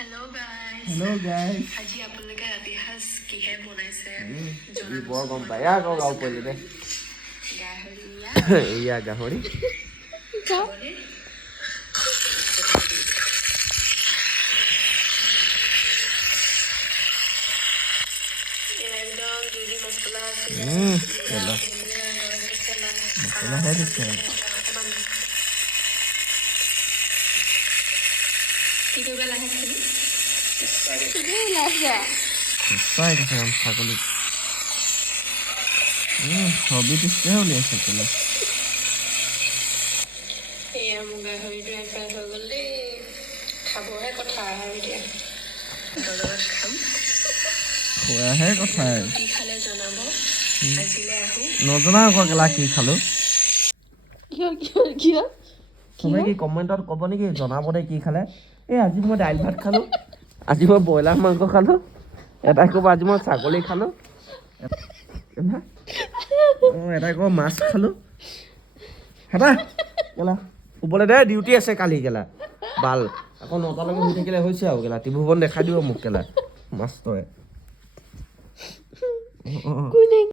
Hello guys. Hello guys. আজি আপোনালোকে ৰাতি সাজ কিহে বনাইছে ই বৰ গম পায় আ গাও গাও পইলে দে গাহৰিয়া ইয়া গাহৰি খাবনে? একদম দুজি মছলা আছে মছলা হে দিছে কি কৰিব লাগে খালি চাই দেখে আম ছাগলী ছবি দিছে উলিয়াইছে কেলে এয়া মোৰ গাহৰিটো ফ্ৰাই হৈ গ'ল দেই খাবহে কথা আৰু এতিয়া লগত খাম খোৱাহে কথা কি খালে জনাব আজিলৈ আহোঁ নজনা আকৌ কেলা কি খালো কিয় সবে কি কমেণ্টত ক'ব নেকি জনাব দে কি খালে এই আজি মই দাইল ভাত খালো আজি মই ব্ৰইলাৰ মাংস খালো এটাই ক'ব আজি মই ছাগলী খালো এটাই ক'ব মাছ খালো হেতা কেলা শুবলৈ দে ডিউটি আছে কালি কেলা বাল আকৌ 9টালৈকে শুই থাকিলে হৈছে আৰু কেলা ত্ৰিভুৱন দেখাই দিব মোক কেলা মাষ্টৰে